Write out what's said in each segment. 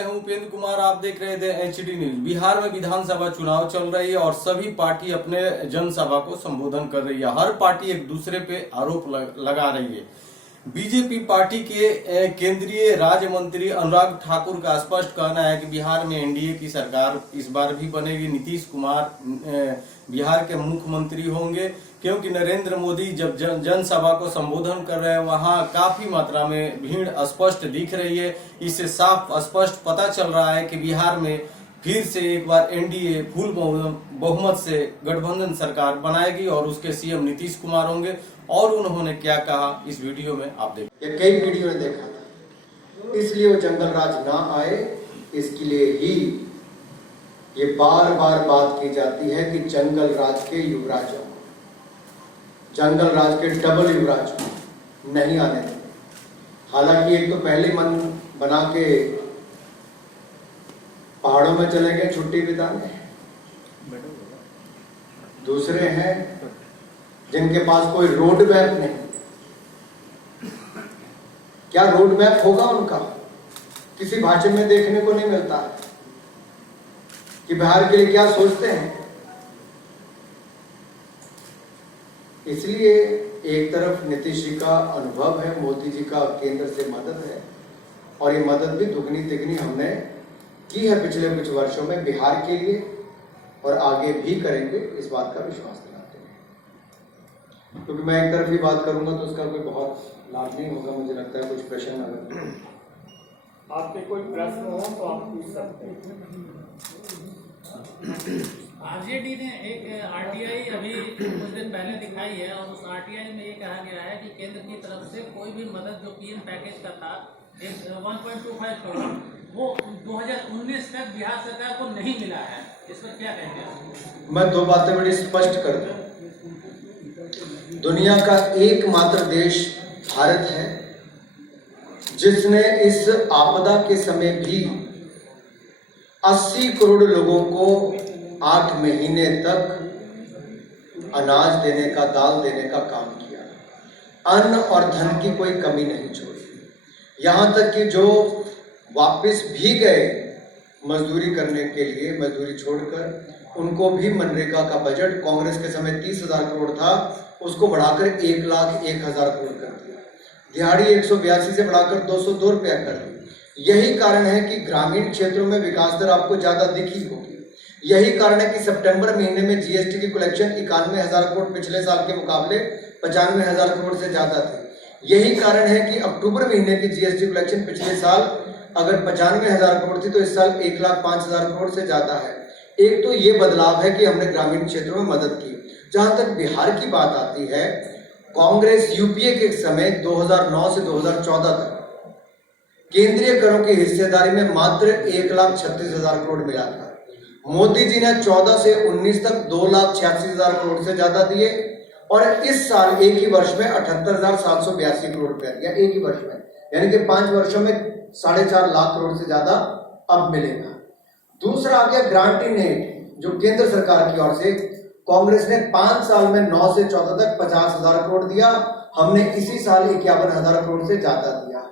मैं हूं उपेंद्र कुमार। आप देख रहे थे एचडी न्यूज। बिहार में विधानसभा चुनाव चल रही है और सभी पार्टी अपने जनसभा को संबोधन कर रही है। हर पार्टी एक दूसरे पे आरोप लगा रही है। बीजेपी पार्टी के केंद्रीय राज्य मंत्री अनुराग ठाकुर का स्पष्ट कहना है कि बिहार में एनडीए की सरकार इस बार भी बनेगी। नीतीश कुमार बिहार के मुख्यमंत्री होंगे, क्योंकि नरेंद्र मोदी जब जनसभा को संबोधन कर रहे हैं वहां काफी मात्रा में भीड़ स्पष्ट दिख रही है। इससे साफ स्पष्ट पता चल रहा है कि बिहार में फिर से एक बार एनडीए फुल बहुमत से गठबंधन सरकार बनाएगी और उसके सीएम नीतीश कुमार होंगे। और उन्होंने क्या कहा इस वीडियो में आप देखिए। ये कई वीडियो ने देखा था, इसलिए वो जंगल राज ना आए, इसके लिए ही ये बार बार बात की जाती है कि जंगल राज के युवराज, जंगल राज के डबल युवराज नहीं आने देंगे। हालांकि एक तो पहले मन बना के पहाड़ों में चले गए छुट्टी बिताने, दूसरे हैं जिनके पास कोई रोड मैप नहीं। क्या रोड मैप होगा उनका? किसी भाषण में देखने को नहीं मिलता है कि बिहार के लिए क्या सोचते हैं। इसलिए एक तरफ नीतीश जी का अनुभव है, मोदी जी का केंद्र से मदद है, और ये मदद भी दुगनी तिगनी हमने की है पिछले कुछ वर्षों में बिहार के लिए, और आगे भी करेंगे, इस बात का विश्वास दिलाते हैं। क्योंकि मैं एक तरफ ही बात करूंगा तो उसका कोई बहुत लाभ नहीं होगा। मुझे लगता है कुछ प्रश्न अगर आपके कोई प्रश्न हो तो आप पूछ सकते हैं। आरजेडी ने एक आरटीआई अभी कुछ दिन पहले दिखाई है और उस आरटीआई में ये कहा गया है कि केंद्र की तरफ से कोई भी मदद जो पीएम पैकेज का था 1.25 करोड़ वो 2019 तक बिहार सरकार को नहीं मिला है। इस पर क्या कहेंगे आप? मैं दो बातें बड़ी स्पष्ट कर दूं। दुनिया का एकमात्र देश भारत है जिसने इस आपदा के समय भी 80 करोड़ लोगों को 8 महीने तक अनाज देने का, दाल देने का काम किया। अन्न और धन की कोई कमी नहीं छोड़ी। यहाँ तक कि जो वापस भी गए मजदूरी करने के लिए, मजदूरी छोड़कर, उनको भी मनरेगा का बजट कांग्रेस के समय 30,000 करोड़ था, उसको बढ़ाकर 1,01,000 करोड़ कर दिया। दिहाड़ी 182 से बढ़ाकर 202 रुपया कर दी। यही कारण है कि ग्रामीण क्षेत्रों में विकास दर आपको ज्यादा दिखी होगी। यही कारण है कि सितंबर महीने में जीएसटी की कलेक्शन 91,000 करोड़ पिछले साल के मुकाबले 95,000 करोड़ से ज्यादा थे। यही कारण है कि अक्टूबर महीने की जीएसटी कलेक्शन पिछले साल अगर 95,000 करोड़ थी तो इस साल 1,05,000 करोड़ से ज्यादा है। एक तो ये बदलाव है कि हमने ग्रामीण क्षेत्रों में मदद की। जहां तक बिहार की बात आती है, कांग्रेस यूपीए के समय 2009 से 2014 तक केंद्रीय करों की हिस्सेदारी में मात्र 1,36,000 करोड़ मिला था। मोदी जी ने 14 से 19 तक 2,86,000 करोड़ से ज्यादा दिए, और इस साल एक ही वर्ष में 78,782 करोड़ रुपया दिया, एक ही वर्ष में। यानी कि 5 वर्षों में 4.5 लाख करोड़ से ज्यादा अब मिलेगा। दूसरा आ गया ग्रांट इन एड, जो केंद्र सरकार की ओर से कांग्रेस ने 5 साल में 9 से 14 तक 50,000 करोड़ दिया, हमने इसी साल 51,000 करोड़ से ज्यादा दिया है।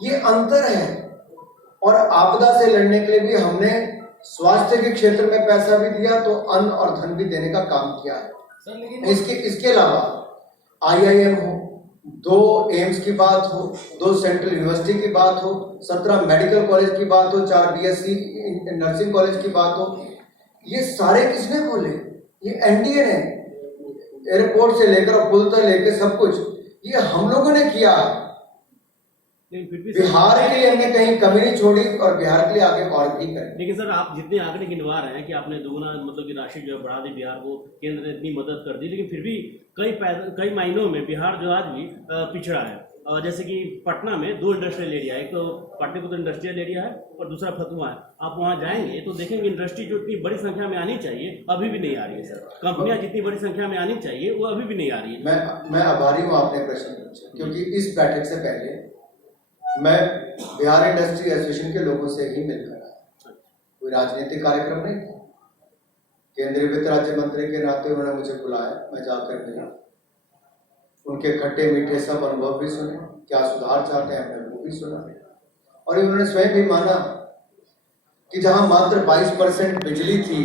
ये अंतर है। और आपदा से लड़ने के लिए भी हमने स्वास्थ्य के क्षेत्र में पैसा भी दिया, तो अन्न और धन भी देने का काम किया है। इसके अलावा IIM हो, 2 एम्स की बात हो, 2 सेंट्रल यूनिवर्सिटी की बात हो, 17 मेडिकल कॉलेज की बात हो, 4 BSc नर्सिंग कॉलेज की बात हो, ये सारे किसने खोले? ये एनडीए ने। एयरपोर्ट से लेकर पुल तक लेकर सब कुछ ये हम लोगों ने किया। बिहार के लिए हमने कहीं कमी नहीं छोड़ी, और बिहार के लिए आगे और भी करें। लेकिन सर, आप जितने आंकड़े गिनवा रहे हैं कि आपने दुगुना मतलब की राशि जो बढ़ा दी बिहार को, केंद्र ने इतनी मदद कर दी, लेकिन फिर भी कई मायनों में बिहार जो आज भी पिछड़ा है। जैसे कि पटना में 2 इंडस्ट्रियल एरिया, एक तो पाटलिपुत्र इंडस्ट्रियल एरिया है और दूसरा फतुहा है। आप वहाँ जाएंगे तो देखेंगे इंडस्ट्री जो इतनी बड़ी संख्या में आनी चाहिए अभी भी नहीं आ रही है सर। कंपनियां जितनी बड़ी संख्या में आनी चाहिए वो अभी भी नहीं आ रही है। मैं आभारी हूँ आपने प्रश्न पूछा, क्योंकि इस बैठक से पहले मैं बिहार इंडस्ट्री एसोसिएशन के लोगों से ही मिलकर आया। कोई राजनीतिक कार्यक्रम नहीं था। केंद्रीय वित्त राज्य मंत्री के नाते उन्होंने मुझे बुलाया, मैं जाकर मिला, उनके खट्टे मीठे सब अनुभव भी सुने, क्या सुधार चाहते हैं हमने वो भी सुना, और उन्होंने स्वयं भी माना कि जहां मात्र 22% बिजली थी,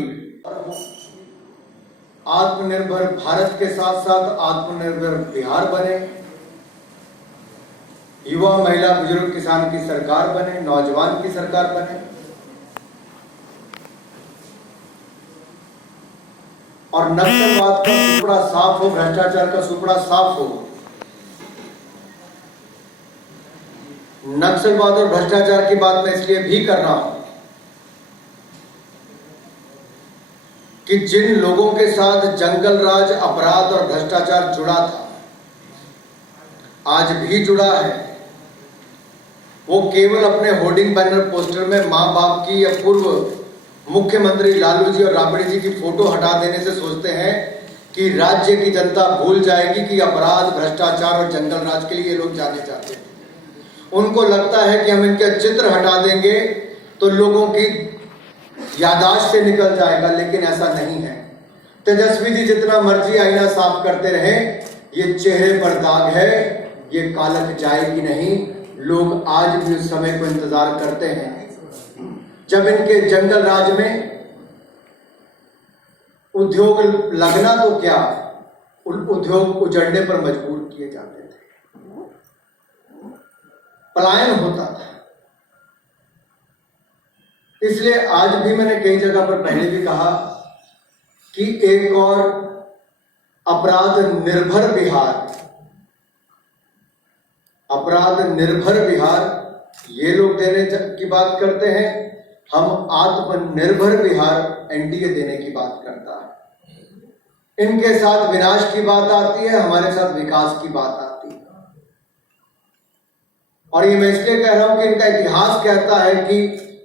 आत्मनिर्भर भारत के साथ साथ आत्मनिर्भर बिहार बने, युवा महिला बुजुर्ग किसान की सरकार बने, नौजवान की सरकार बने, और नक्सलवाद का सुपड़ा साफ हो, भ्रष्टाचार का सुपड़ा साफ हो। नक्सलवाद और भ्रष्टाचार की बात मैं इसलिए भी कर रहा हूं कि जिन लोगों के साथ जंगल राज, अपराध और भ्रष्टाचार जुड़ा था, आज भी जुड़ा है, वो केवल अपने होर्डिंग बैनर पोस्टर में मां बाप की या पूर्व मुख्यमंत्री लालू जी और राबड़ी जी की फोटो हटा देने से सोचते हैं कि राज्य की जनता भूल जाएगी कि अपराध, भ्रष्टाचार और जंगल राज के लिए ये लोग जाने जाते हैं। उनको लगता है कि हम इनके चित्र हटा देंगे तो लोगों की यादाश्त से निकल जाएगा, लेकिन ऐसा नहीं है। तेजस्वी जी जितना मर्जी आईना साफ करते रहे, ये चेहरे पर दाग है, ये कालक जाएगी नहीं। लोग आज भी उस समय को इंतजार करते हैं जब इनके जंगल राज में उद्योग लगना तो क्या, उद्योग उजड़ने पर मजबूर किए जाते थे, पलायन होता था। इसलिए आज भी मैंने कई जगह पर पहले भी कहा कि एक और अपराध निर्भर बिहार, अपराध निर्भर बिहार ये लोग देने की बात करते हैं, हम आत्मनिर्भर बिहार एनडीए देने की बात करता है। इनके साथ विनाश की बात आती है, हमारे साथ विकास की बात आती है। और ये मैं इसलिए कह रहा हूं कि इनका इतिहास कहता है कि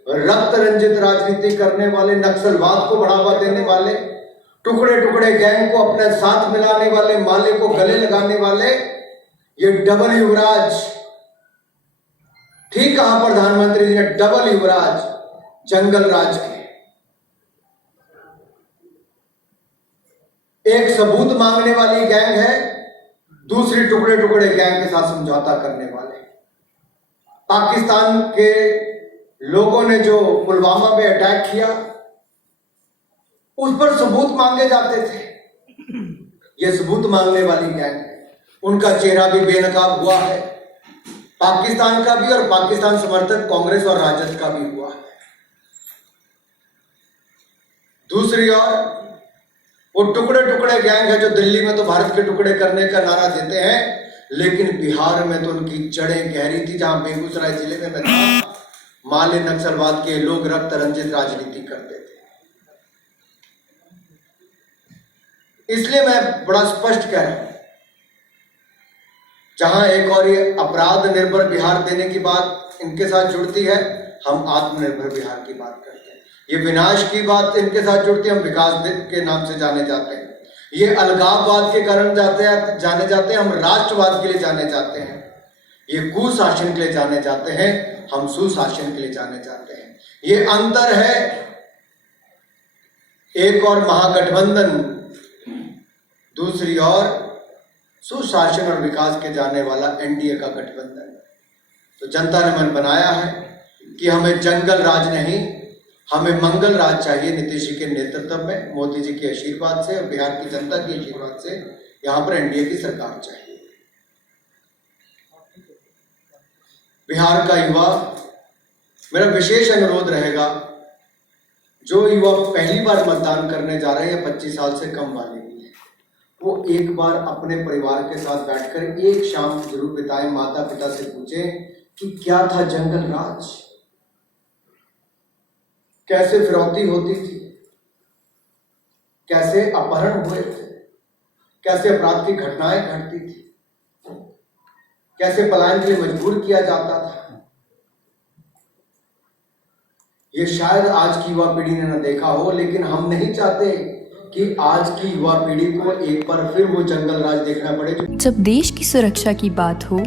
रक्त रंजित राजनीति करने वाले, नक्सलवाद को बढ़ावा देने वाले, टुकड़े टुकड़े गैंग को अपने साथ मिलाने वाले, माले को गले लगाने वाले, ये डबल युवराज, ठीक कहा प्रधानमंत्री जी ने, डबल युवराज जंगल राज के। एक सबूत मांगने वाली गैंग है, दूसरी टुकड़े टुकड़े गैंग के साथ समझौता करने वाले। पाकिस्तान के लोगों ने जो पुलवामा में अटैक किया, उस पर सबूत मांगे जाते थे। ये सबूत मांगने वाली गैंग है, उनका चेहरा भी बेनकाब हुआ है, पाकिस्तान का भी और पाकिस्तान समर्थक कांग्रेस और राजद का भी हुआ है। दूसरी ओर वो टुकड़े टुकड़े गैंग है जो दिल्ली में तो भारत के टुकड़े करने का नारा देते हैं, लेकिन बिहार में तो उनकी जड़ें गहरी थी। जहां बेगूसराय जिले में मैं था, माले नक्सलवाद के लोग रक्त रंजित राजनीति करते थे। इसलिए मैं बड़ा स्पष्ट कह रहा हूं, जहां एक और ये अपराध निर्भर बिहार देने की बात इनके साथ जुड़ती है, हम आत्मनिर्भर बिहार की बात करते हैं। ये विनाश की बात इनके साथ जुड़ती है, हम विकास के नाम से जाने जाते हैं। ये अलगाववाद के कारण जाने जाते हैं, हम राष्ट्रवाद के लिए जाने जाते हैं। ये कुशासन के लिए जाने जाते हैं, हम सुशासन के लिए जाने जाते हैं। ये अंतर है। एक और महागठबंधन, दूसरी ओर सुशासन और विकास के जाने वाला एनडीए का गठबंधन। तो जनता ने मन बनाया है कि हमें जंगल राज नहीं, हमें मंगल राज चाहिए। नीतीश जी के नेतृत्व में, मोदी जी के आशीर्वाद से और बिहार की जनता के आशीर्वाद से यहां पर एनडीए की सरकार चाहिए। बिहार का युवा, मेरा विशेष अनुरोध रहेगा, जो युवा पहली बार मतदान करने जा रहे हैं, 25 साल से कम वाले भी हैं, वो एक बार अपने परिवार के साथ बैठकर एक शाम जरूर बिताएं, माता पिता से पूछें कि क्या था जंगल राज, कैसे फिरौती होती थी, कैसे अपहरण हुए थे, कैसे अपराध की घटनाएं घटती थी, कैसे पलायन के लिए मजबूर किया जाता था। ये शायद आज की युवा पीढ़ी ने न देखा हो, लेकिन हम नहीं चाहते कि आज की युवा पीढ़ी को एक बार फिर वो जंगल राज देखना पड़े। जब देश की सुरक्षा की बात हो,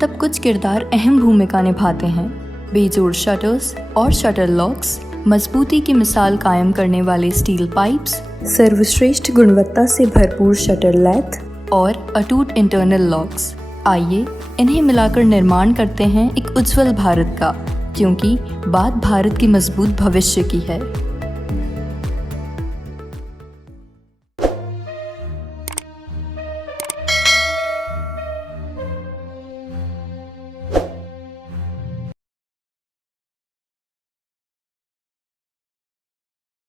तब कुछ किरदार अहम भूमिका निभाते हैं। बेजोड़ शटर्स और शटर लॉक्स, मजबूती की मिसाल कायम करने वाले स्टील पाइप्स, सर्वश्रेष्ठ गुणवत्ता से भरपूर शटर लैथ और अटूट इंटरनल लॉक्स। आइए इन्हें मिलाकर निर्माण करते हैं एक उज्जवल भारत का। क्योंकि बात भारत के मजबूत भविष्य की है।